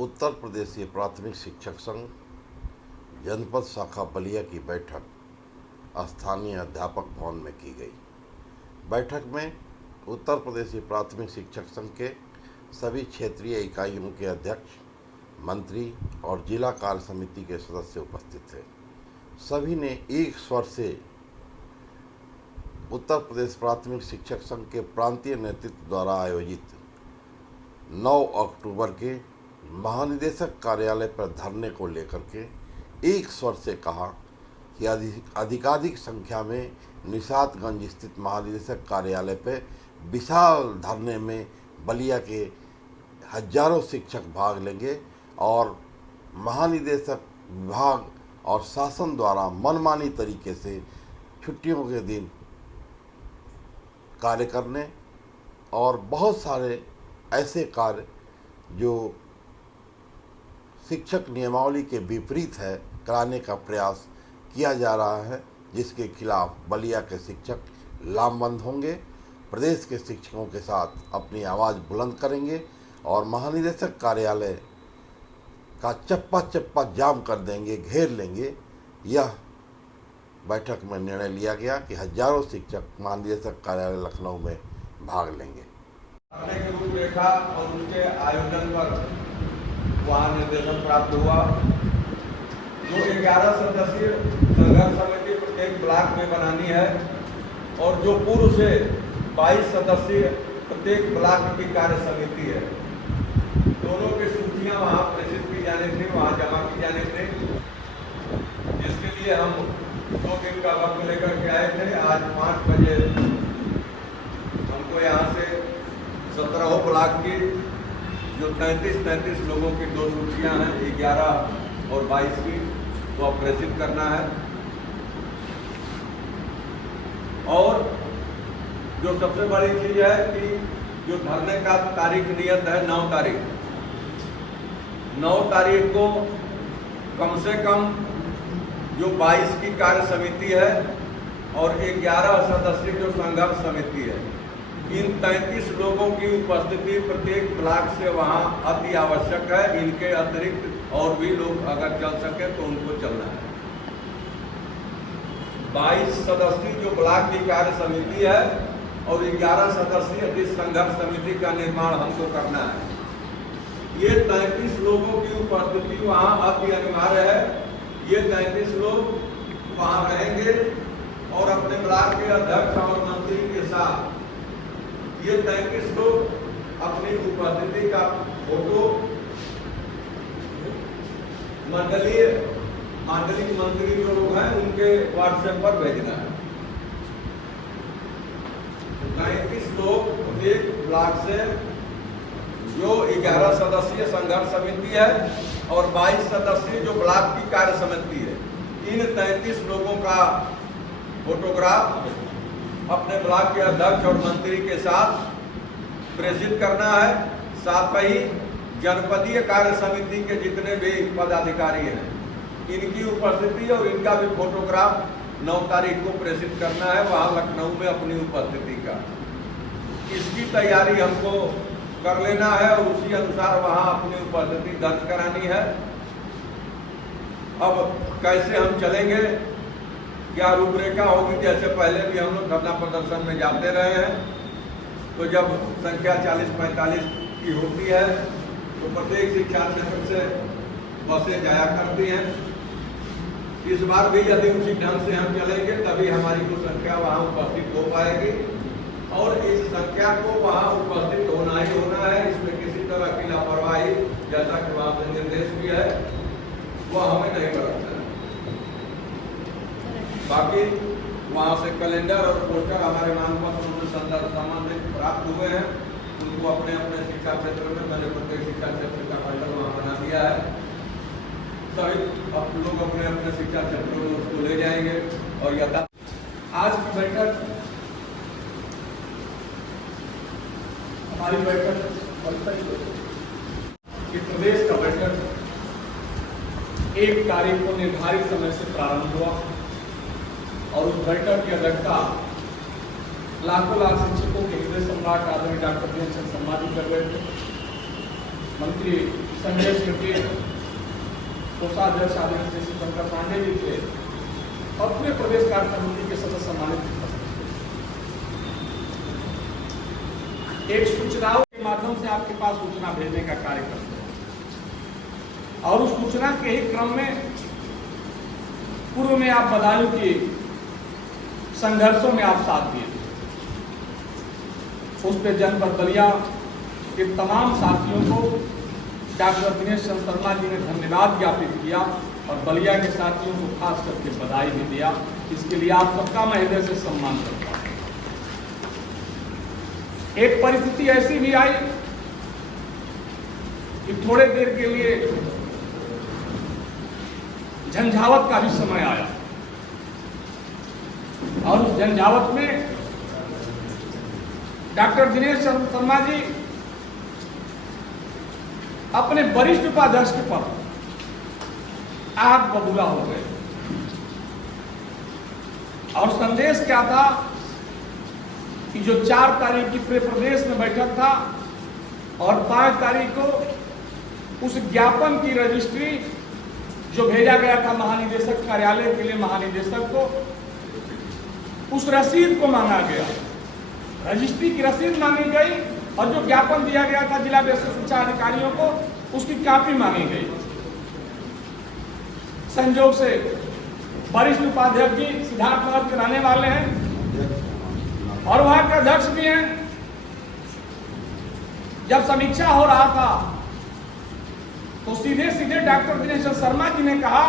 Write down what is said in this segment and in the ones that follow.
उत्तर प्रदेशीय प्राथमिक शिक्षक संघ जनपद शाखा बलिया की बैठक स्थानीय अध्यापक भवन में की गई। बैठक में उत्तर प्रदेशीय प्राथमिक शिक्षक संघ के सभी क्षेत्रीय इकाइयों के अध्यक्ष, मंत्री और जिला कार्य समिति के सदस्य उपस्थित थे। सभी ने एक स्वर से उत्तर प्रदेश प्राथमिक शिक्षक संघ के प्रांतीय नेतृत्व द्वारा आयोजित 9 अक्टूबर के महानिदेशक कार्यालय पर धरने को लेकर के एक स्वर से कहा कि अधिकाधिक संख्या में निषादगंज स्थित महानिदेशक कार्यालय पर विशाल धरने में बलिया के हजारों शिक्षक भाग लेंगे और महानिदेशक विभाग और शासन द्वारा मनमानी तरीके से छुट्टियों के दिन कार्य करने और बहुत सारे ऐसे कार्य जो शिक्षक नियमावली के विपरीत है कराने का प्रयास किया जा रहा है, जिसके खिलाफ बलिया के शिक्षक लामबंद होंगे, प्रदेश के शिक्षकों के साथ अपनी आवाज़ बुलंद करेंगे और महानिदेशक कार्यालय का चप्पा चप्पा जाम कर देंगे, घेर लेंगे। यह बैठक में निर्णय लिया गया कि हजारों शिक्षक महानिदेशक कार्यालय लखनऊ में भाग लेंगे। की रूपरेखा और उसके आयोजन पर वहाँ निर्देशन प्राप्त हुआ। जो 11 सदस्यीय संघर्ष समिति प्रत्येक ब्लॉक में बनानी है और जो पूर्व से 22 सदस्यीय प्रत्येक ब्लॉक की कार्य समिति है, दोनों की सूचियाँ वहाँ प्रेषित की जानी थी, वहाँ जमा की जानी थी, जिसके लिए हम 2 दिन का वक्त लेकर के आए थे। आज 5 बजे हमको यहाँ से 17 ब्लॉक की जो 33 लोगों की 2 सूचियाँ हैं, 11 और 22 की, वो प्रेषित करना है। और जो सबसे बड़ी चीज़ है कि जो धरने का तारीख नियत है 9 तारीख को कम से कम जो 22 की कार्य समिति है और 11 सदस्यीय जो संघर्ष समिति है, इन 33 लोगों की उपस्थिति प्रत्येक ब्लॉक से वहाँ अति आवश्यक है। इनके अतिरिक्त और भी लोग अगर चल सके तो उनको चलना है। 22 सदस्यीय जो ब्लॉक की कार्य समिति है और 11 सदस्यीय संघर्ष समिति का निर्माण हमको करना है। ये 33 लोगों की उपस्थिति वहाँ अति अनिवार्य है। ये 33 लोग वहाँ रहेंगे और अपने ब्लॉक के अध्यक्ष और मंत्री के साथ ये 33 लोग अपनी उपस्थिति का फोटो मांडलिक मंत्री जो लोग हैं उनके व्हाट्सएप पर भेजना है। 33 लोग प्रत्येक ब्लॉक से, जो 11 सदस्यीय संघर्ष समिति है और 22 सदस्यीय जो ब्लॉक की कार्य समिति है, इन 33 लोगों का फोटोग्राफ अपने ब्लॉक के अध्यक्ष और मंत्री के साथ प्रेषित करना है। साथ ही जनपदीय कार्य समिति के जितने भी पदाधिकारी हैं, इनकी उपस्थिति और इनका भी फोटोग्राफ 9 तारीख को प्रेषित करना है वहाँ लखनऊ में अपनी उपस्थिति का। इसकी तैयारी हमको कर लेना है और उसी अनुसार वहाँ अपनी उपस्थिति दर्ज करानी है। अब कैसे हम चलेंगे, क्या रूपरेखा होगी? जैसे पहले भी हम लोग धरना प्रदर्शन में जाते रहे हैं, तो जब संख्या 40-45 की होती है तो प्रत्येक शिक्षा क्षेत्र से बसें जाया करती हैं। इस बार भी यदि उसी ढंग से हम चलेंगे तभी हमारी जो संख्या वहाँ उपस्थित हो पाएगी और इस संख्या को वहाँ उपस्थित होना ही होना है। इसमें किसी तरह की लापरवाही, जैसा कि वहाँ से निर्देश भी है, वह हमें नहीं बरतना है। बाकी वहाँ से कैलेंडर और पोस्टर हमारे मानपत्र से संबंधित प्राप्त हुए हैं, उनको अपने अपने शिक्षा क्षेत्र में, मैंने प्रत्येक शिक्षा क्षेत्र का मंडल वहाँ बना दिया है। सभी अब लोग अपने अपने शिक्षा क्षेत्रों में उसको ले जाएंगे। और यथा आज की बैठक, हमारी बैठक प्रदेश का बैठक 1 तारीख को निर्धारित समय से प्रारंभ हुआ और उस बैठक की अध्यक्षता लाखों लाख शिक्षकों के हृदय सम्राट आदरणीय डॉक्टर ध्यानचंद शर्मा जी कर रहे थे। मंत्री संजय शेट्टी, कोषाध्यक्ष आदरणीय श्री शंकर पांडे जी थे और पूरे प्रदेश कार्य समिति के सदस्य सम्मानित थे। एक सूचनाओं के माध्यम से आपके पास सूचना भेजने का कार्य करते हैं और उस सूचना के ही क्रम में पूर्व में आप बदायूं की संघर्षों में आप साथ दिए, उस पर जनपद बलिया के तमाम साथियों को डॉक्टर दिनेश चंद्र शर्मा जी ने धन्यवाद ज्ञापित किया और बलिया के साथियों को खास करके बधाई भी दिया। इसके लिए आप सबका मैं हृदय से सम्मान करता हूं। एक परिस्थिति ऐसी भी आई कि थोड़े देर के लिए झंझावत का भी समय आया और उस झंझावत में डॉक्टर दिनेश चंद्र शर्मा जी अपने वरिष्ठ उपाध्यक्ष के पद आग बबूला हो गए और संदेश क्या था कि जो 4 तारीख की पूरे प्रदेश में बैठक था और 5 तारीख को उस ज्ञापन की रजिस्ट्री जो भेजा गया था महानिदेशक कार्यालय के लिए महानिदेशक को, उस रसीद को मांगा गया, रजिस्ट्री की रसीद मांगी गई और जो ज्ञापन दिया गया था जिला बेसिक शिक्षा अधिकारियों को उसकी कॉपी मांगी गई। संजोग से वरिष्ठ उपाध्यक्ष जी सिद्धार्थनगर के रहने वाले हैं और वहां के अध्यक्ष भी हैं। जब समीक्षा हो रहा था तो सीधे सीधे डॉक्टर दिनेश शर्मा जी ने कहा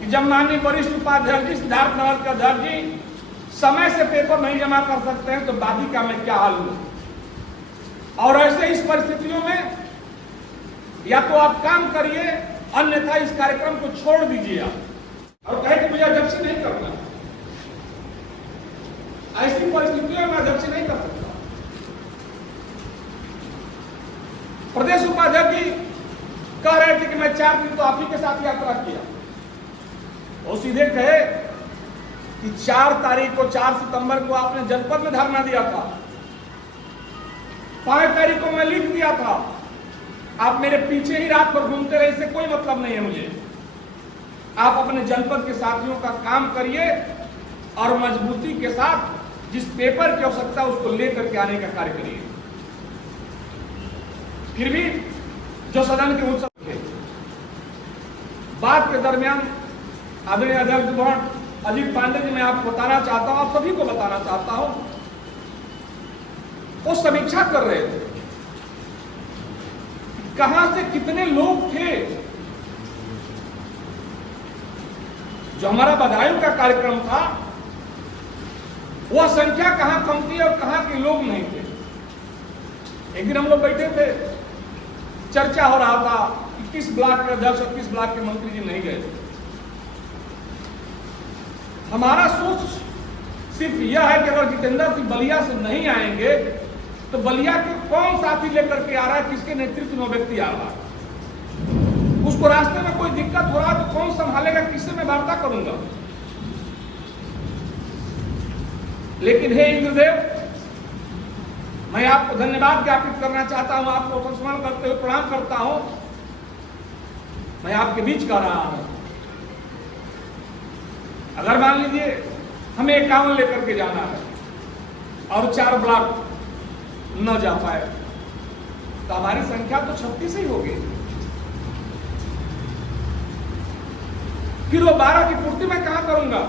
कि जब माननीय वरिष्ठ उपाध्यक्ष जी सिद्धार्थनगर के अध्यक्ष जी समय से पेपर नहीं जमा कर सकते हैं तो बाकी का मैं क्या हाल लूं, और ऐसे इस परिस्थितियों में या तो आप काम करिए अन्यथा इस कार्यक्रम को छोड़ दीजिए आप। और कहे कि मुझे अध्यक्ष नहीं करना, ऐसी परिस्थितियों में अध्यक्ष नहीं कर सकता। प्रदेश उपाध्यक्ष जी कह रहे थे कि मैं 4 दिन तो आप ही के साथ यात्रा किया, और सीधे कहे कि 4 तारीख को 4 सितंबर को आपने जनपद में धरना दिया था, 5 तारीख को मैं लिख दिया था, आप मेरे पीछे ही रात भर घूमते रहे, इससे कोई मतलब नहीं है मुझे। आप अपने जनपद के साथियों का काम करिए और मजबूती के साथ जिस पेपर की आवश्यकता उसको लेकर के आने का कार्य करिए। फिर भी जो सदन के उत्सव थे, बात के दरमियान आदरणीय अध्यक्ष अजीत पांडे जी, मैं आपको बताना चाहता हूं, आप सभी को बताना चाहता हूं, वो समीक्षा कर रहे थे कहां से कितने लोग थे। जो हमारा बधाई का कार्यक्रम था वह संख्या कहां कम थी और कहां के लोग नहीं थे। एक दिन हम लोग बैठे थे, चर्चा हो रहा था कि किस ब्लॉक के अध्यक्ष और किस ब्लॉक के मंत्री जी नहीं गए। हमारा सोच सिर्फ यह है कि अगर जितेंद्र सिंह बलिया से नहीं आएंगे तो बलिया के कौन साथी लेकर के आ रहा है, किसके नेतृत्व में व्यक्ति आ रहा है, उसको रास्ते में कोई दिक्कत हो रहा है तो कौन संभालेगा, किससे मैं वार्ता करूंगा। लेकिन हे इंद्रदेव, मैं आपको धन्यवाद ज्ञापित करना चाहता हूं, आपको संस्मरण करते हुए प्रणाम करता हूं। मैं आपके बीच कह रहा हूं, अगर मान लीजिए हमें 51 लेकर के जाना है और 4 ब्लॉक न जा पाए तो हमारी संख्या तो 36 ही होगी, फिर वो 12 की पूर्ति मैं कहां करूंगा।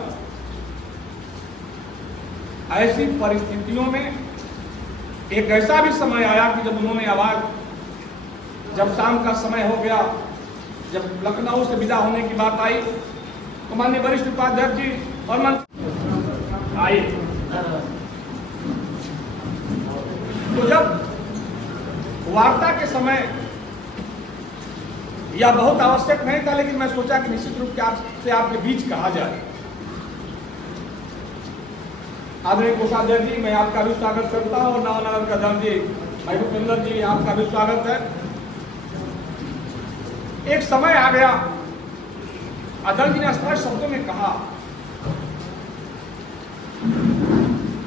ऐसी परिस्थितियों में एक ऐसा भी समय आया कि जब उन्होंने आवाज, जब शाम का समय हो गया, जब लखनऊ से विदा होने की बात आई तो माननीय वरिष्ठ उपाध्यक्ष जी और मंत्री आए, तो जब वार्ता के समय यह बहुत आवश्यक नहीं था, लेकिन मैं सोचा कि निश्चित रूप से आपके बीच कहा जाए। आदरणीय कोषाध्यक्ष जी, मैं आपका भी स्वागत करता हूं और नवानगर का अध्यक्ष जी भाई भूपेंद्र जी, आपका भी स्वागत है। एक समय आ गया, अध्यक्ष जी ने स्पष्ट शब्दों में कहा,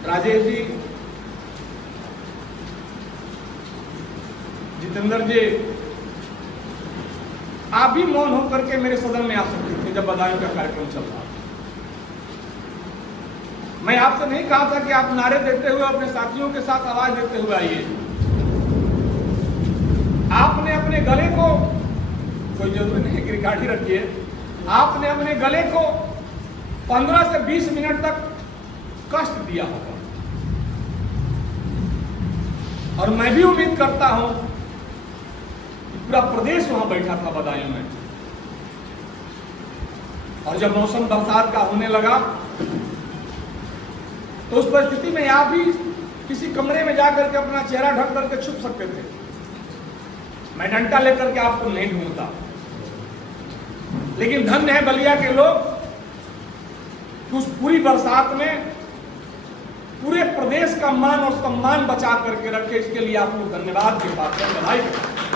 राजेश जी, जितेंद्र जी, आप भी मौन होकर के मेरे सदन में आ सकते थे जब बदायूं का कार्यक्रम चल रहा था। मैं आपसे नहीं कहा था कि आप नारे देते हुए अपने साथियों के साथ आवाज देते हुए आइए। आपने अपने गले को, कोई जरूरी नहीं कि रिकॉर्ड ही रखिए, आपने अपने गले को 15 से 20 मिनट तक कष्ट दिया होगा। और मैं भी उम्मीद करता हूं कि पूरा प्रदेश वहां बैठा था बदायूं में। और जब मौसम बरसात का होने लगा तो उस परिस्थिति में आप भी किसी कमरे में जाकर के अपना चेहरा ढक करके छुप सकते थे। मैं डंडा लेकर के आपको नहीं ढूंढता, लेकिन धन्य है बलिया के लोग कि उस पूरी बरसात में पूरे प्रदेश का मान और सम्मान बचा करके रखे। इसके लिए आप लोग धन्यवाद के पात्र हैं, बधाई के पात्र हैं।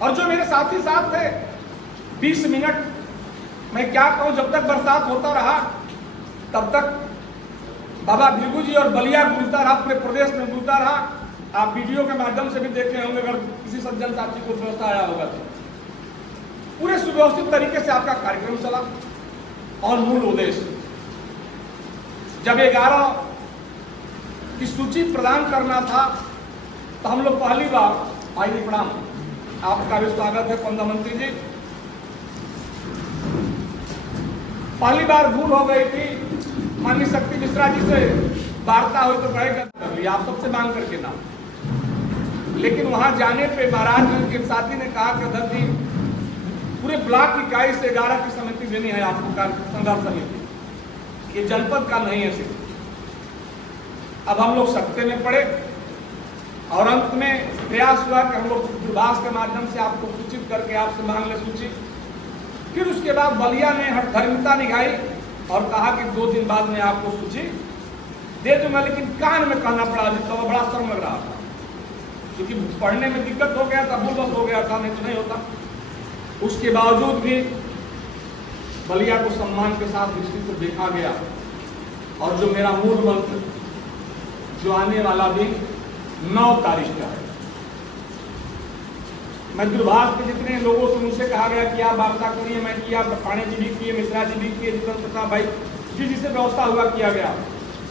और जो मेरे साथी साथ थे 20 मिनट, मैं क्या कहूं, जब तक बरसात होता रहा तब तक बाबा भिगू जी और बलिया गूंजता रहा, पूरे प्रदेश में गूंजता रहा। आप वीडियो के माध्यम से भी देखे होंगे, अगर किसी सज्जन साथी को व्यवस्था आया होगा तो पूरे सुव्यवस्थित तरीके से आपका कार्यक्रम चला। और मूल उद्देश्य, जब 11 की सूची प्रदान करना था तो हम लोग पहली बार, आइए प्रणाम, आपका भी स्वागत है पंद्रह मंत्री जी। पहली बार भूल हो गई थी, माननीय शक्ति मिश्रा जी से वार्ता हुई तो कहे कर लिया, आप सबसे मांग करके ना। लेकिन वहां जाने पे महाराजगंज के साथी ने कहा कि अध्यक्ष जी पूरे ब्लॉक की इकाई से 11 की समिति देनी है आपको, संघर्ष समिति, ये जनपद का नहीं है सिर्फ। अब हम लोग सत्ते में पड़े और अंत में प्रयास हुआ कि हम लोग दूरभाष के माध्यम से आपको सूचित करके आपसे मांग ले सूची। फिर उसके बाद बलिया ने हठधर्मिता निभाई और कहा कि 2 दिन बाद मैं आपको सूची दे दूंगा, लेकिन कान में कहना पड़ा, जिसका तो बड़ा शर्म लग रहा था, क्योंकि पढ़ने में दिक्कत हो गया था, बुलबस हो गया था, नहीं तो नहीं होता। उसके बावजूद भी बलिया को सम्मान के साथ दृष्टि से देखा गया। और जो मेरा मूल मंत्र, जो आने वाला दिन 9 तारीख का है, मैं दूरभाष के जितने लोगों से मुझसे कहा गया कि आप वार्ता करिए, मैं किया, पाणे जी भी किए, मिश्रा जी भी किए, जितेंद्र प्रताप भाई जी, जिसे व्यवस्था हुआ किया गया।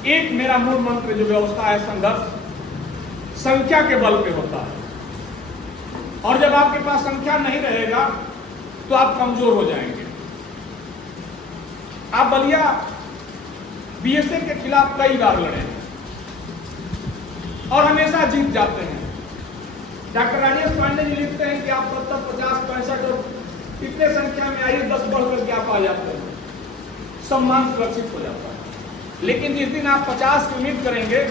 एक मेरा मूल मंत्र जो व्यवस्था है, संघर्ष संख्या के बल पे होता है। और जब आपके पास संख्या नहीं रहेगा तो आप कमजोर हो जाएंगे। आप बलिया बीएसए के खिलाफ कई बार लड़े और हमेशा जीत जाते हैं। डॉक्टर राजेश पांडे जी लिखते हैं कि आप 70, 50, 65 और कितने संख्या में आइए 10 बढ़ करके आप आ जाते हैं, सम्मान सुरक्षित हो जाता है। लेकिन जिस दिन आप 50 की उम्मीद करेंगे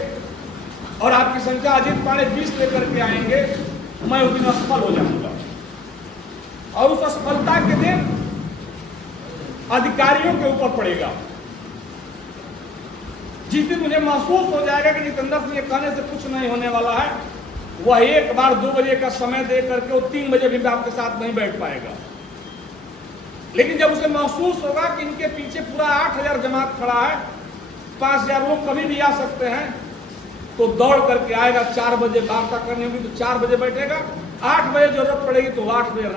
और आपकी संख्या अजीत पांडे 20 लेकर के आएंगे, मैं उस दिन असफल हो जाऊंगा। और उस असफलता के दिन अधिकारियों के ऊपर पड़ेगा। जिस दिन मुझे महसूस हो जाएगा कि जितेंद्र सिंह कहने से कुछ नहीं होने वाला है, वह 1 बार 2 बजे का समय दे करके वो 3 बजे भी आपके साथ नहीं बैठ पाएगा। लेकिन जब उसे महसूस होगा कि इनके पीछे पूरा 8000 जमात खड़ा है, 5000 लोग कभी भी आ सकते हैं, तो दौड़ करके आएगा। 4 बजे वार्ता करनी होगी तो 4 बजे बैठेगा, 8 बजे जरूरत पड़ेगी तो 8 बजे